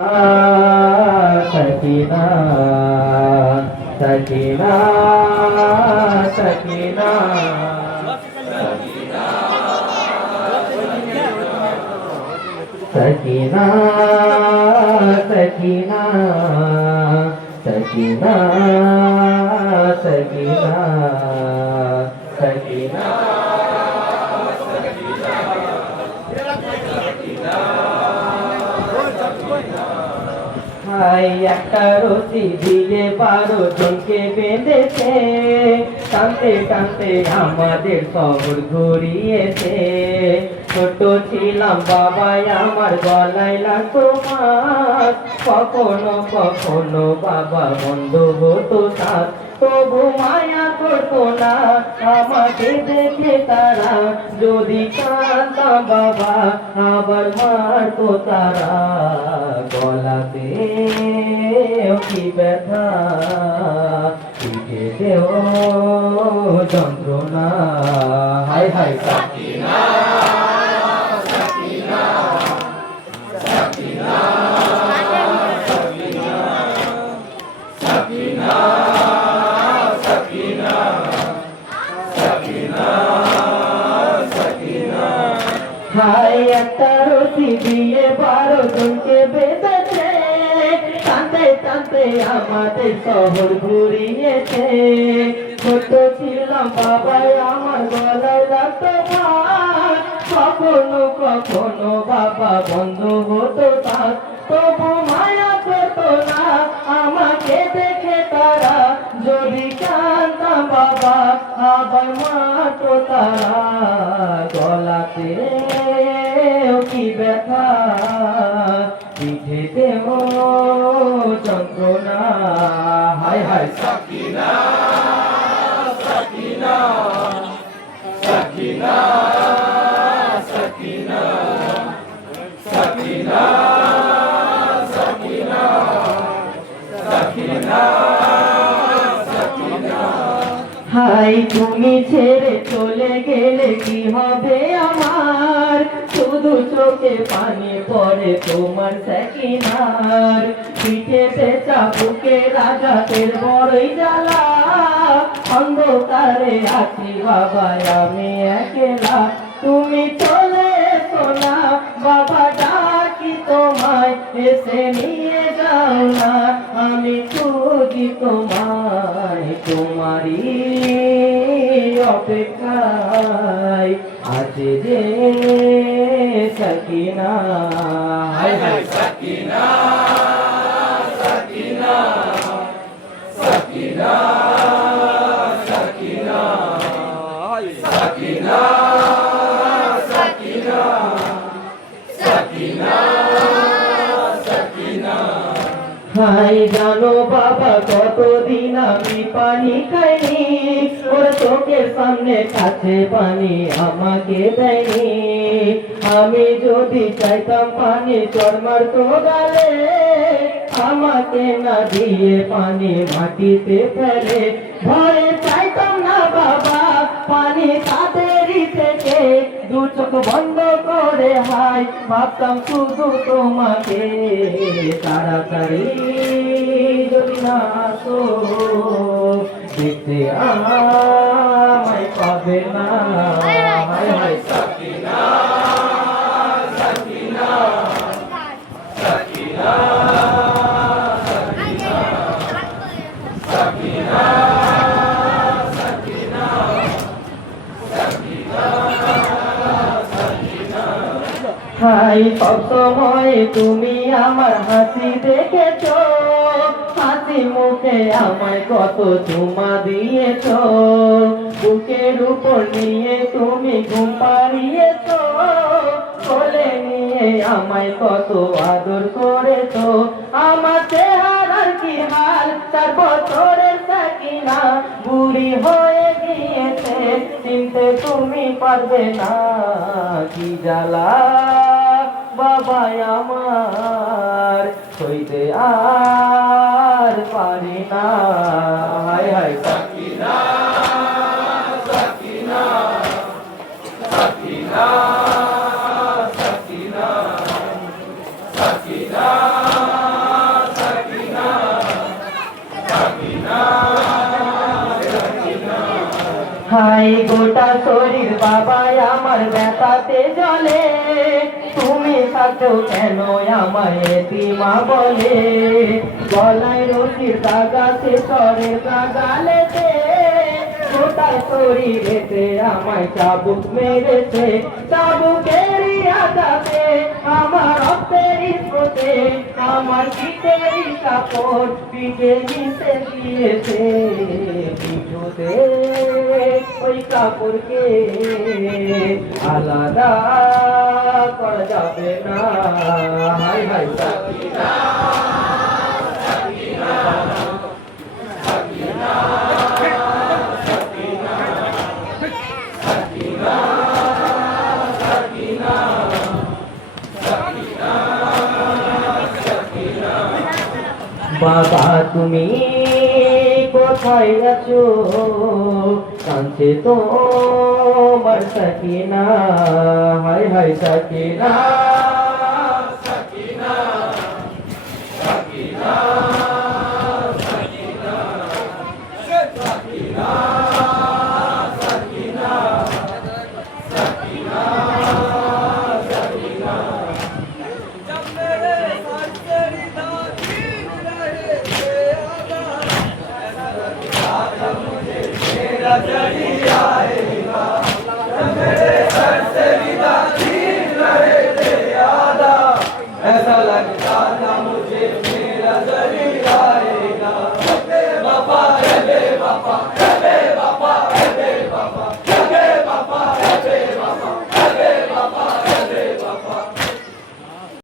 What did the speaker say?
সকিনা সকিনা সকিনা সকিনা সকিনা সকিনা সকিনা সকিনা একটা রশি দিয়ে 12 জনকে বেঁধেছে, টানতে টানতে আমাদের শহর ঘুরিয়েছে। ছোট ছিলাম বাবাই আমার গলায় লাগতো মাছ, কখনো কখনো বাবা বন্ধ হতো সাথ, তবু মায়া করতো না আমাকে দেখে তারা। যদি কাঁদতাম বাবা আবার মারতো তারা, গলাতে কি ব্যথা পিঠেতেও যন্ত্রণা। হায় হায় সকিনা সকিনা সকিনা সকিনা সকিনা সকিনা সকিনা সকিনা। হায় একটা রশি দিয়ে 12 জনকে বেঁধেছে, টানতে টানতে আমাদের শহর ঘুরিয়েছে। ছোট ছিলাম বাবাই আমার গলায় লাগতো মাছ, কখনো কখনো বাবা বন্ধ হতো তার, তবু মায়া করতো না আমাকে দেখে তারা। যদি কাঁদতাম বাবা আবার মারতো তারা, গলাতে কি ব্যথা পিঠেতেও যন্ত্রণা। হায় হায় সকিনা সকিনা সকিনা সকিনা সকিনা সকিনা সকিনা সকিনা। হাই তুমি ছেড়ে চলে গেলে কি হবে আমার, শুধু চোখে পানি পড়ে তোমার সকিনার। পিঠেতে চাবুকে রাজাতের বড়ই জ্বালা, অন্ধকারে আছি বাবা আমি একলা। তুমি চলে এসো না বাবা ডাকি তোমায়, এসে নিয়ে যাও না আমি খুঁজি তোমায়। তোমারই অপেক্ষায় আছে যে সকিনা। হায় হায় সকিনা সকিনা সকিনা সকিনা সকিনা সকিনা সকিনা সকিনা। হাই জানো বাবা কতদিন আমি পানি খাইনি, ওর চোখের সামনে কাছে পানি আমাকে দেয়নি। আমি যদি চাইতাম পানি চর মারতো গালে, আমাকে না দিয়ে পানি মাটিতে ফেলে। ভয়ে চাইতাম না বাবা পানি তাদেরই থেকে, দু চোখ বন্ধ করে হাই ভাবতাম শুধু তোমাকে। তাড়াতাড়ি যদি না আসো দেখতে আমায় পাবে না। হায় হায় সকিনা সকিনা সকিনা সকিনা সকিনা সকিনা সকিনা। হাই সবসময় তুমি আমার হাসি দেখেছো, হাসি মুখে আমায় কত চুমা দিয়েছো, বুকের উপর নিয়ে তুমি ঘুম পাড়িয়েছো, কোলে নিয়ে আমায় কত আদর করেছো। আমার চেহারার কি হাল 4 বছরের সকিনা, বুড়ি হয়ে গিয়েছে চিনতে তুমি পারবে না। কি জ্বালা বাবা আমার সইতে আর পারি না। হায় হায় সকিনা সকিনা সকিনা সকিনা সকিনা। হাই গোটা শরীর বাবাই আমার ব্যথাতে জ্বলে, তুমি থাকো কেন আমায় এতিমা বলে। গলায় রশির দাগাতে সরের দাগালেতে, গোটা শরীরেতে আমায় চাবুক মেরেছে। চাবুকেরই আঘাতে আমার রক্তেরই স্রোতে আমার পিঠেরই কাপড় পিঠে মিশে দিয়েছে। পিঠুতে ওই কাপড়কে আলাদা করা যাবে না। হাই হাই সাকিনা, সাকিনা, সাকিনা, সাকিনা, সাকিনা, সাকিনা, সাকিনা, সাকিনা। বাবা তুমি কোথায় আছো, কাঁদছে তোমার সাকিনা। হাই হাই সাকিনা, সাকিনা, সাকিনা, সাকিনা, সাকিনা, সাকিনা, সাকিনা, সাকিনা। जब मेरे सर तेरी दादी रहे थे आगा, मुझे मेरा जड़ी आएगा। जब मेरे सर तेरी दादी रहे थे आधा, ऐसा लगता था मुझे मेरा जड़ी